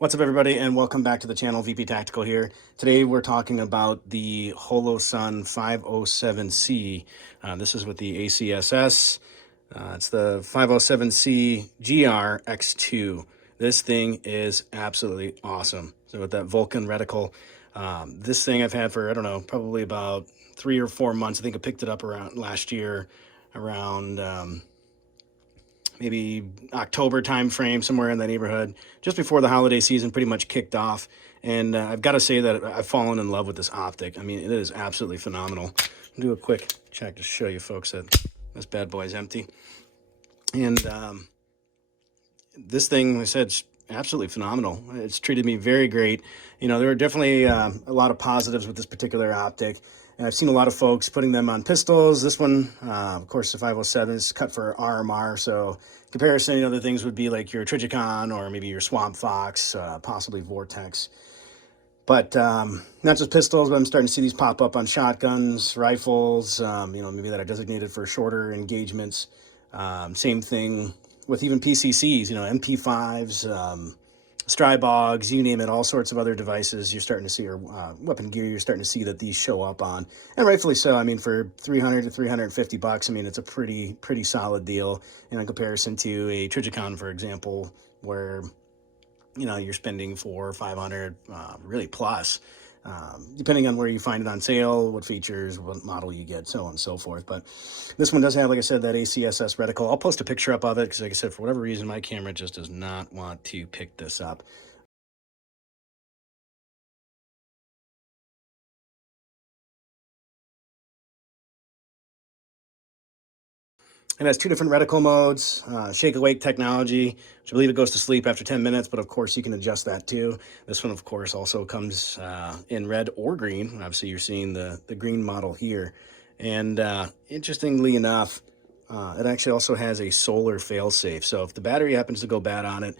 What's up, everybody, and welcome back to the channel. VP Tactical here. Today we're talking about the Holosun 507c. This is with the ACSS. It's the 507c GR X2. This thing is absolutely awesome. So with that Vulcan reticle, this thing I've had for, I don't know, probably about 3 or 4 months. I think I picked it up around last year, around maybe October time frame, somewhere in that neighborhood, just before the holiday season pretty much kicked off. And I've got to say that I've fallen in love with this optic. I mean, it is absolutely phenomenal. I'll do a quick check to show you folks that this bad boy is empty. And this thing, like I said, it's absolutely phenomenal. It's treated me very great. You know, there are definitely a lot of positives with this particular optic. And I've seen a lot of folks putting them on pistols. This one, of course, the 507 is cut for RMR. So comparison, other things would be like your Triticon or maybe your Swamp Fox, possibly Vortex. But not just pistols, but I'm starting to see these pop up on shotguns, rifles, maybe that are designated for shorter engagements. Same thing with even PCCs, MP5s, Strybogs, you name it, all sorts of other devices you're starting to see, or weapon gear you're starting to see that these show up on, and rightfully so. I mean, for 300 to 350 bucks, I mean, it's a pretty solid deal in comparison to a Triticon, for example, where you're spending 400 or 500 really plus, depending on where you find it on sale, what features, what model you get, so on and so forth. But this one does have, like I said, that ACSS reticle. I'll post a picture up of it because, like I said, for whatever reason, my camera just does not want to pick this up. It has 2 different reticle modes, shake awake technology, which I believe it goes to sleep after 10 minutes, but of course you can adjust that too. This one, of course, also comes in red or green. Obviously, you're seeing the green model here. And interestingly enough, it actually also has a solar failsafe. So if the battery happens to go bad on it,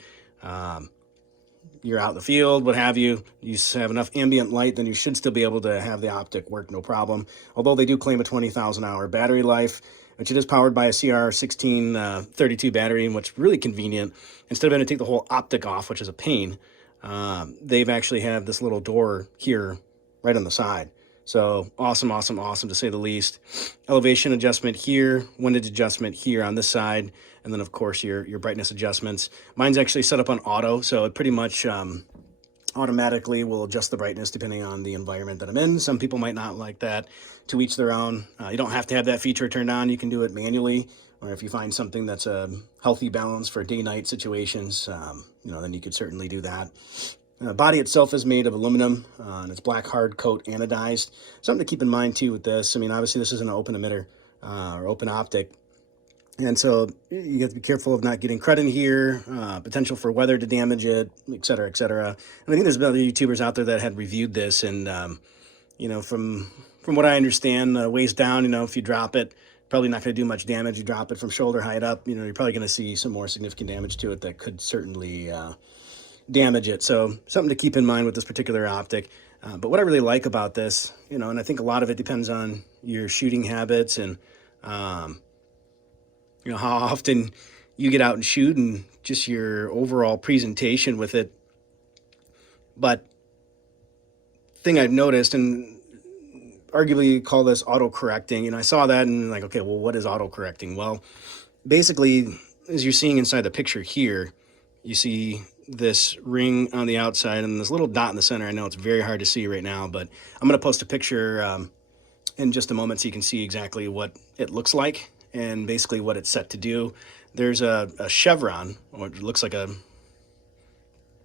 you're out in the field, what have you, you have enough ambient light, then you should still be able to have the optic work no problem. Although they do claim a 20,000 hour battery life, which it is powered by a CR1632 battery, and what's really convenient, instead of having to take the whole optic off, which is a pain, they've actually have this little door here right on the side. So awesome, awesome, awesome to say the least. Elevation adjustment here, windage adjustment here on this side, and then of course your brightness adjustments. Mine's actually set up on auto, so it pretty much automatically will adjust the brightness depending on the environment that I'm in. Some people might not like that. To each their own. You don't have to have that feature turned on. You can do it manually, or if you find something that's a healthy balance for day-night situations, then you could certainly do that. Body itself is made of aluminum, and it's black hard coat anodized. Something to keep in mind too with this. I mean, obviously this isn't an open emitter or open optic, and so you have to be careful of not getting crud in here, potential for weather to damage it, et cetera, et cetera. And I think there's other YouTubers out there that had reviewed this, and from what I understand, waist down, if you drop it, probably not going to do much damage. You drop it from shoulder height up, you're probably going to see some more significant damage to it that could certainly damage it. So something to keep in mind with this particular optic. But what I really like about this, and I think a lot of it depends on your shooting habits and, how often you get out and shoot and just your overall presentation with it. But thing I've noticed, and arguably call this auto-correcting, I saw that and like, okay, well, what is auto-correcting? Well, basically, as you're seeing inside the picture here, you see this ring on the outside and this little dot in the center. I know it's very hard to see right now, but I'm going to post a picture in just a moment so you can see exactly what it looks like and basically what it's set to do. There's a chevron, or it looks like a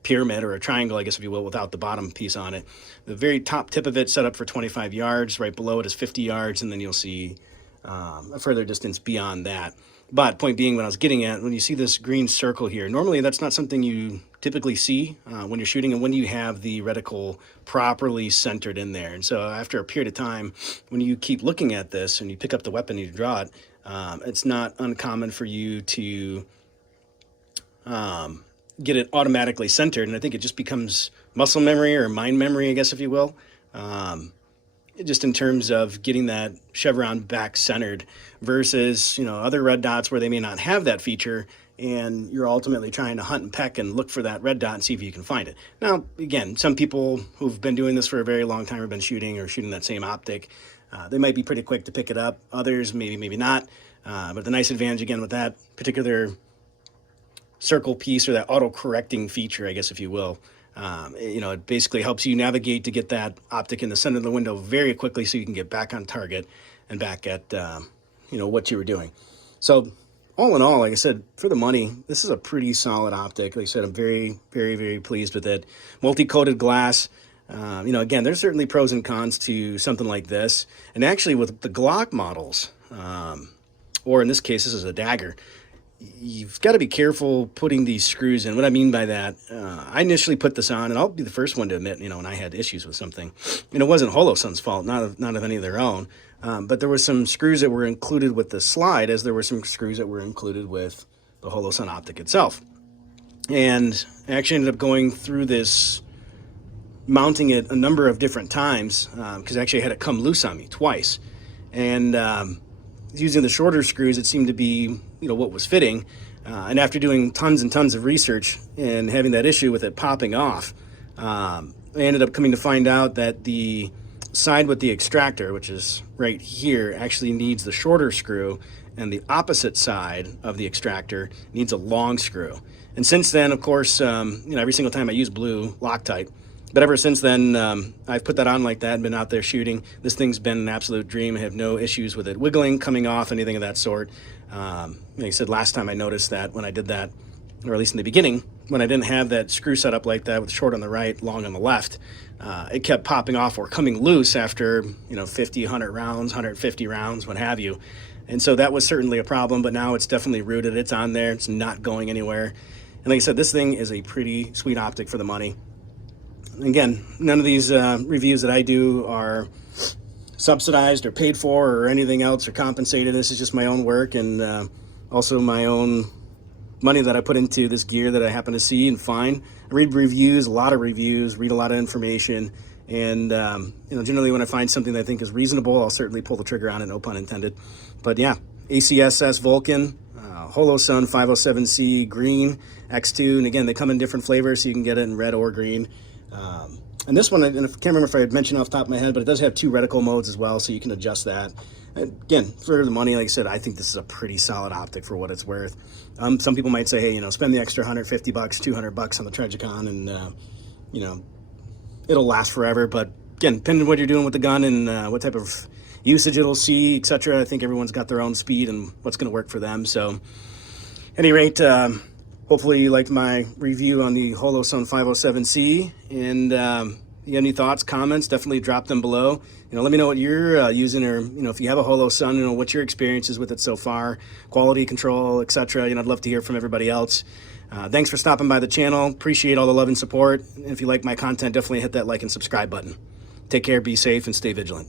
pyramid or a triangle, I guess, if you will, without the bottom piece on it. The very top tip of it set up for 25 yards. Right below it is 50 yards, and then you'll see a further distance beyond that. But point being, what I was getting at, when you see this green circle here, normally that's not something you typically see when you're shooting and when you have the reticle properly centered in there. And so after a period of time, when you keep looking at this and you pick up the weapon and you draw it, it's not uncommon for you to get it automatically centered, and I think it just becomes muscle memory or mind memory, I guess, if you will, just in terms of getting that chevron back centered versus other red dots where they may not have that feature, and you're ultimately trying to hunt and peck and look for that red dot and see if you can find it. Now, again, some people who've been doing this for a very long time, have been shooting that same optic, they might be pretty quick to pick it up. Others, maybe not. But the nice advantage, again, with that particular circle piece, or that auto-correcting feature, I guess, if you will, it basically helps you navigate to get that optic in the center of the window very quickly so you can get back on target and back at, what you were doing. So all in all, like I said, for the money, this is a pretty solid optic. Like I said, I'm very, very, very pleased with it. Multi-coated glass. Again, there's certainly pros and cons to something like this. And actually with the Glock models, or in this case, this is a Dagger, you've got to be careful putting these screws in. What I mean by that, I initially put this on, and I'll be the first one to admit, when I had issues with something, and it wasn't Holosun's fault, not of any of their own, but there were some screws that were included with the slide, as there were some screws that were included with the Holosun optic itself. And I actually ended up going through this, mounting it a number of different times, because I actually had it come loose on me twice. And using the shorter screws, it seemed to be, what was fitting. And after doing tons and tons of research and having that issue with it popping off, I ended up coming to find out that the side with the extractor, which is right here, actually needs the shorter screw, and the opposite side of the extractor needs a long screw. And since then, of course, every single time I use blue Loctite, but ever since then, I've put that on like that and been out there shooting. This thing's been an absolute dream. I have no issues with it wiggling, coming off, anything of that sort. Like I said, last time I noticed that when I did that, or at least in the beginning, when I didn't have that screw set up like that with short on the right, long on the left, it kept popping off or coming loose after, 50, 100 rounds, 150 rounds, what have you. And so that was certainly a problem, but now it's definitely rooted. It's on there. It's not going anywhere. And like I said, this thing is a pretty sweet optic for the money. Again, none of these reviews that I do are subsidized or paid for or anything else or compensated. This is just my own work, and also my own money that I put into this gear that I happen to see and find. I read reviews, a lot of reviews, read a lot of information, and generally when I find something that I think is reasonable, I'll certainly pull the trigger on it, no pun intended. But yeah, ACSS Vulcan, Holosun 507c green, X2, and again, they come in different flavors, so you can get it in red or green. And this one, and I can't remember if I had mentioned off the top of my head, but it does have 2 reticle modes as well, so you can adjust that. And again, for the money, like I said, I think this is a pretty solid optic for what it's worth. Some people might say, hey, spend the extra $150, $200 on the Trijicon, and it'll last forever. But again, depending on what you're doing with the gun and what type of usage it'll see, etc. I think everyone's got their own speed and what's going to work for them. So, at any rate, hopefully you liked my review on the Holosun 507c, and you have any thoughts, comments, definitely drop them below. Let me know what you're using, or if you have a Holosun, what your experience is with it so far, quality control, etc. I'd love to hear from everybody else. Thanks for stopping by the channel. Appreciate all the love and support. And if you like my content, definitely hit that like and subscribe button. Take care, be safe, and stay vigilant.